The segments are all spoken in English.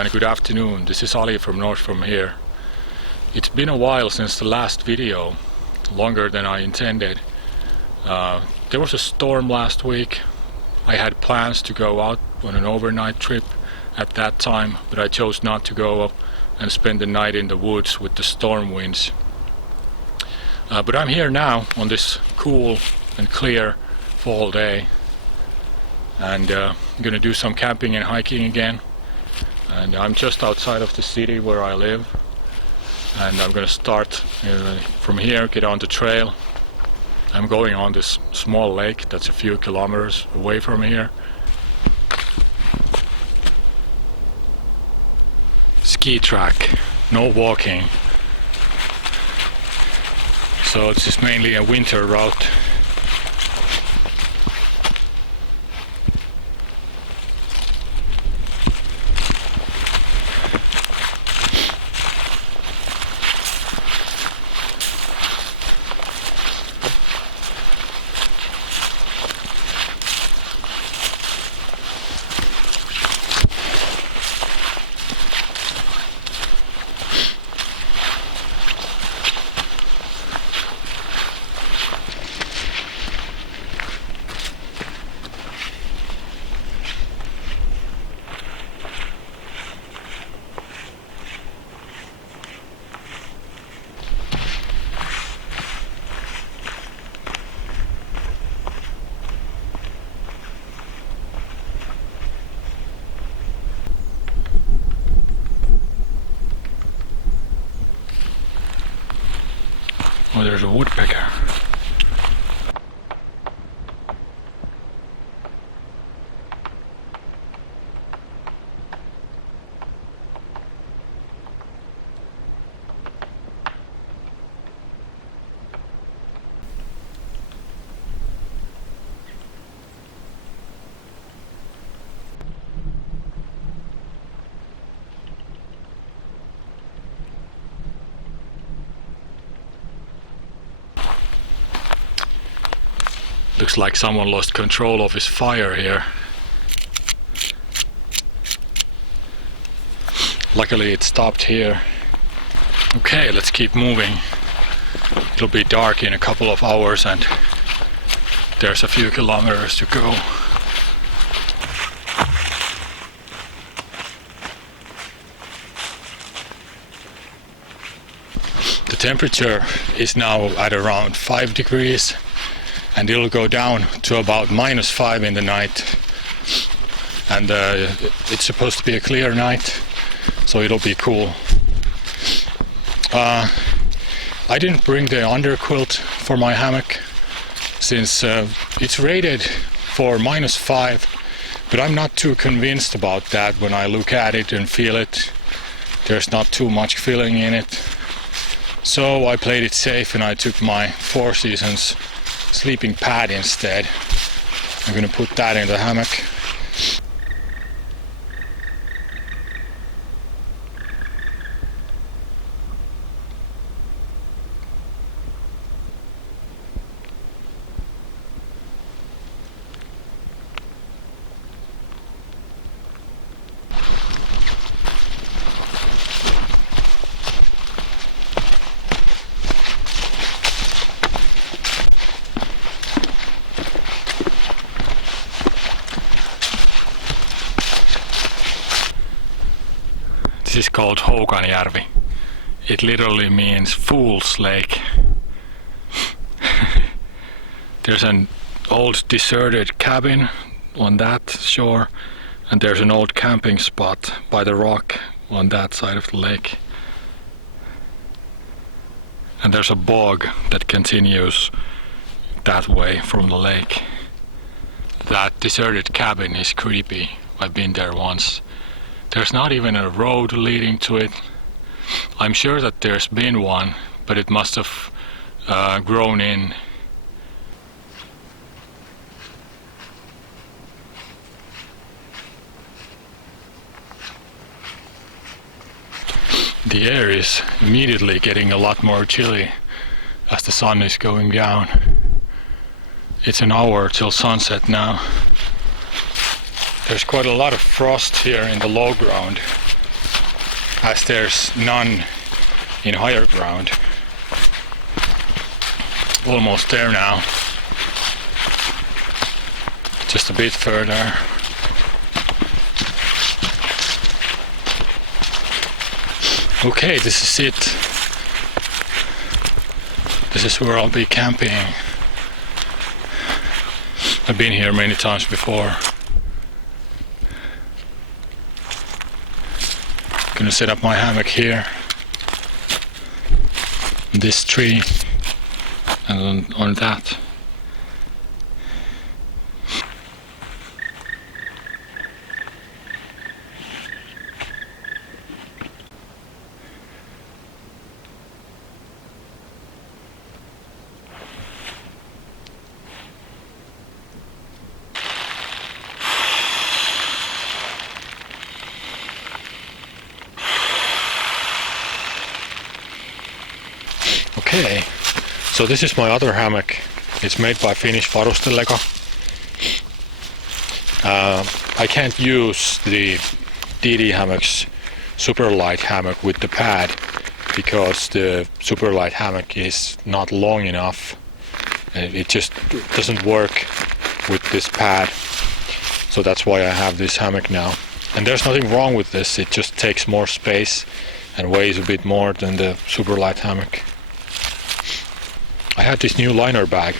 and good afternoon. This is Ali from North from here. It's been a while since the last video, longer than I intended. There was a storm last week. I had plans to go out on an overnight trip at that time, but I chose not to go and spend the night in the woods with the storm winds. But I'm here now on this cool and clear fall day, and I'm going to do some camping and hiking again. And I'm just outside of the city where I live, and I'm going to start from here, get on the trail. I'm going on this small lake that's a few kilometers away from here. Ski track, no walking. So it's just mainly a winter route. Oh, there's a woodpecker. Looks like someone lost control of his fire here. Luckily it stopped here. Okay, let's keep moving. It'll be dark in a couple of hours and there's a few kilometers to go. The temperature is now at around 5 degrees. And it'll go down to about -5 in the night, and it's supposed to be a clear night, so it'll be cool. I didn't bring the underquilt for my hammock since it's rated for -5, but I'm not too convinced about that. When I look at it and feel it, there's not too much feeling in it, so I played it safe and I took my Four Seasons sleeping pad instead. I'm gonna put that in the hammock. This is called Houkanjärvi. It literally means Fool's Lake. There's an old deserted cabin on that shore, and there's an old camping spot by the rock on that side of the lake. And there's a bog that continues that way from the lake. That deserted cabin is creepy. I've been there once. There's not even a road leading to it. I'm sure that there's been one, but it must have grown in. The air is immediately getting a lot more chilly as the sun is going down. It's an hour till sunset now. There's quite a lot of frost here in the low ground, as there's none in higher ground. Almost there now. Just a bit further. Okay, this is it. This is where I'll be camping. I've been here many times before. Gonna set up my hammock here. This tree and on that. Okay, so this is my other hammock. It's made by Finnish Varustelleko. I can't use the DD Hammock's super light hammock with the pad because the super light hammock is not long enough. It just doesn't work with this pad. So that's why I have this hammock now. And there's nothing wrong with this, it just takes more space and weighs a bit more than the super light hammock. I had this new liner bag.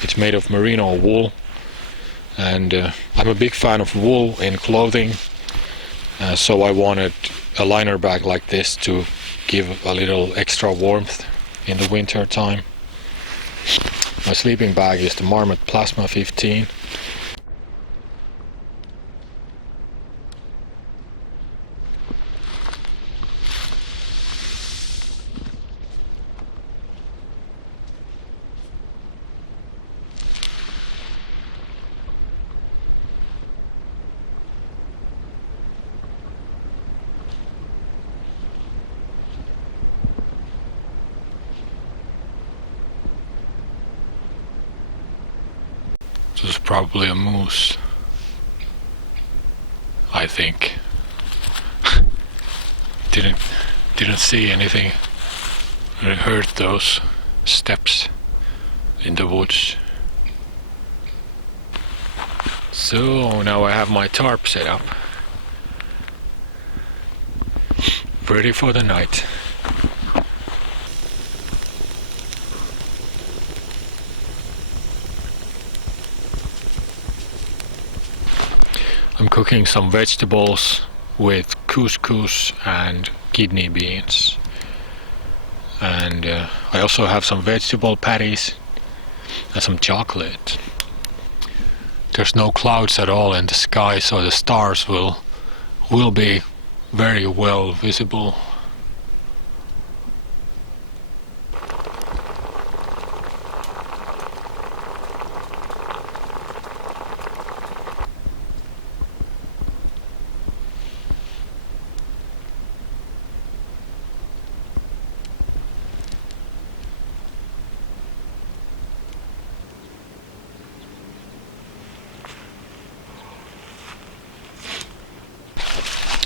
It's made of merino wool, and I'm a big fan of wool in clothing, so I wanted a liner bag like this to give a little extra warmth in the winter time. My sleeping bag is the Marmot Plasma 15. This is probably a moose, I think. Didn't see anything. I heard those steps in the woods. So now I have my tarp set up, ready for the night. I'm cooking some vegetables with couscous and kidney beans, and I also have some vegetable patties and some chocolate. There's no clouds at all in the sky, so the stars will be very well visible.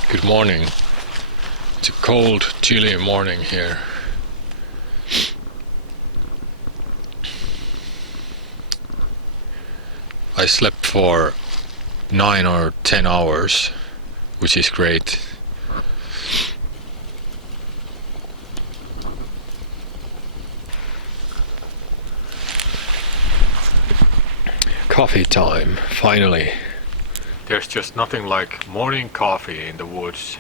Good morning. It's a cold, chilly morning here. I slept for 9 or 10 hours, which is great. Coffee time, finally. There's just nothing like morning coffee in the woods,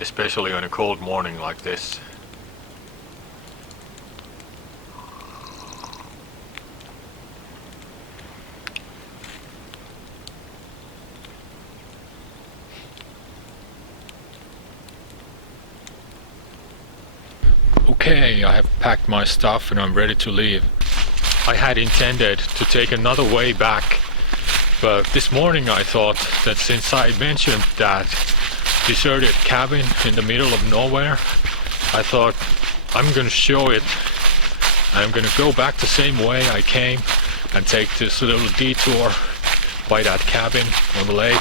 especially on a cold morning like this. Okay, I have packed my stuff and I'm ready to leave. I had intended to take another way back, but this morning I thought that since I mentioned that deserted cabin in the middle of nowhere, I thought I'm gonna show it. I'm gonna go back the same way I came and take this little detour by that cabin on the lake.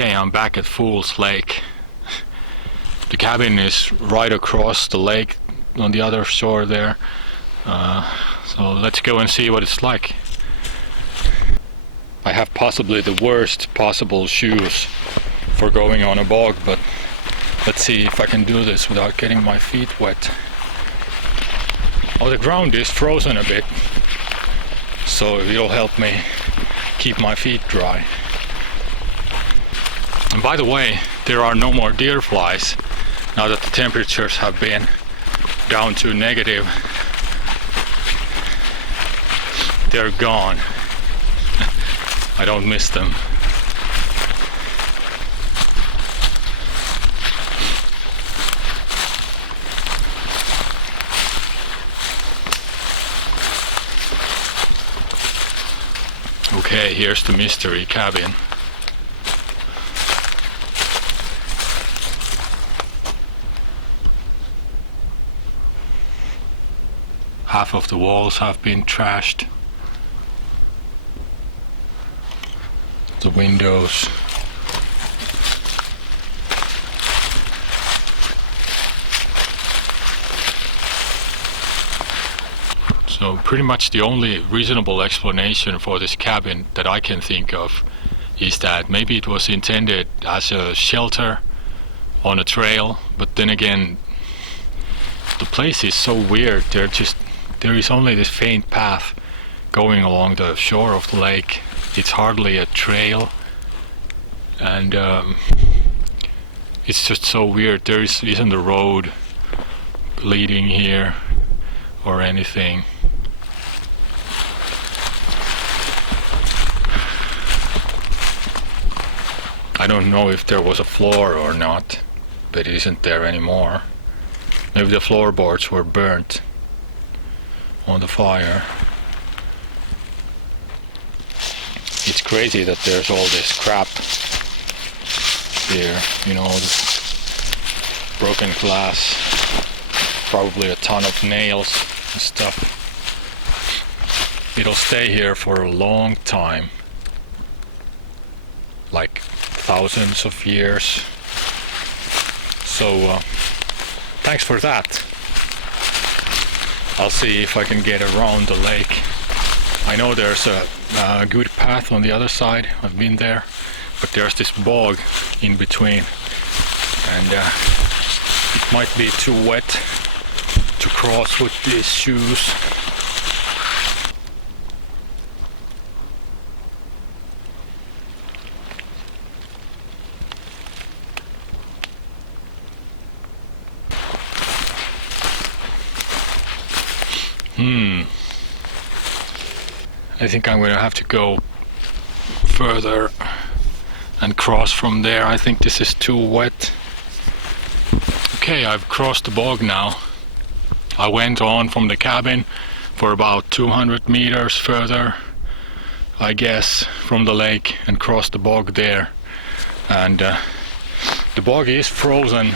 Okay, I'm back at Fool's Lake. The cabin is right across the lake on the other shore there. So let's go and see what it's like. I have possibly the worst possible shoes for going on a bog, but let's see if I can do this without getting my feet wet. Oh, the ground is frozen a bit, so it'll help me keep my feet dry. And by the way, there are no more deer flies now that the temperatures have been down to negative. They're gone. I don't miss them. Okay, here's the mystery cabin. Half of the walls have been trashed. The windows. So pretty much the only reasonable explanation for this cabin that I can think of is that maybe it was intended as a shelter on a trail, but then again the place is so weird. There is only this faint path going along the shore of the lake. It's hardly a trail, and it's just so weird. There isn't a road leading here or anything. I don't know if there was a floor or not, but it isn't there anymore. Maybe the floorboards were burnt on the fire. It's crazy that there's all this crap here, you know, broken glass, probably a ton of nails and stuff. It'll stay here for a long time, like thousands of years. So thanks for that. I'll see if I can get around the lake. I know there's a good path on the other side. I've been there, but there's this bog in between, and it might be too wet to cross with these shoes. I think I'm going to have to go further and cross from there. I think this is too wet. Okay, I've crossed the bog now. I went on from the cabin for about 200 meters further, I guess, from the lake, and crossed the bog there. And the bog is frozen,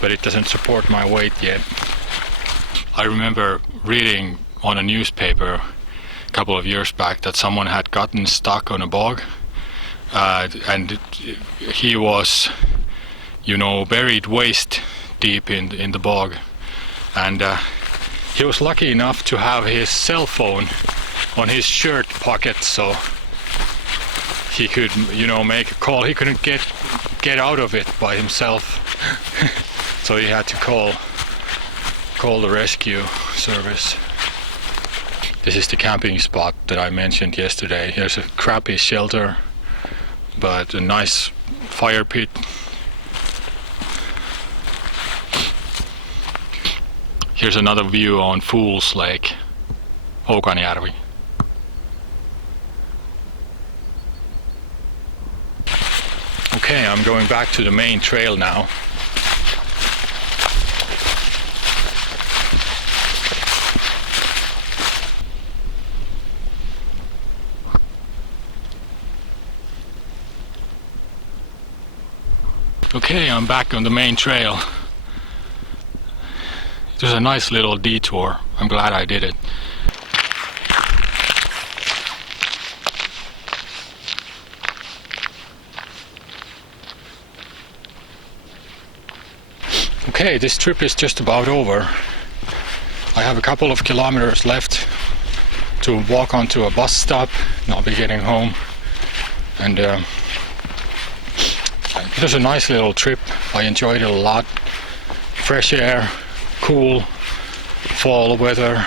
but it doesn't support my weight yet. I remember reading on a newspaper a couple of years back that someone had gotten stuck on a bog, and he was, you know, buried waist deep in the bog, and he was lucky enough to have his cell phone on his shirt pocket, so he could, you know, make a call. He couldn't get out of it by himself, so he had to call the rescue service. This is the camping spot that I mentioned yesterday. Here's a crappy shelter, but a nice fire pit. Here's another view on Fool's Lake, Oukanjärvi. Okay, I'm going back to the main trail now. Okay, I'm back on the main trail. It was a nice little detour. I'm glad I did it. Okay, this trip is just about over. I have a couple of kilometers left to walk onto a bus stop and I'll be getting home. And it was a nice little trip. I enjoyed it a lot. Fresh air, cool, fall weather.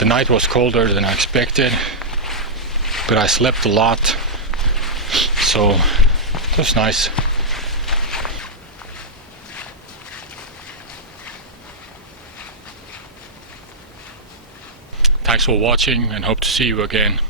The night was colder than I expected, but I slept a lot, so it was nice. Thanks for watching and hope to see you again.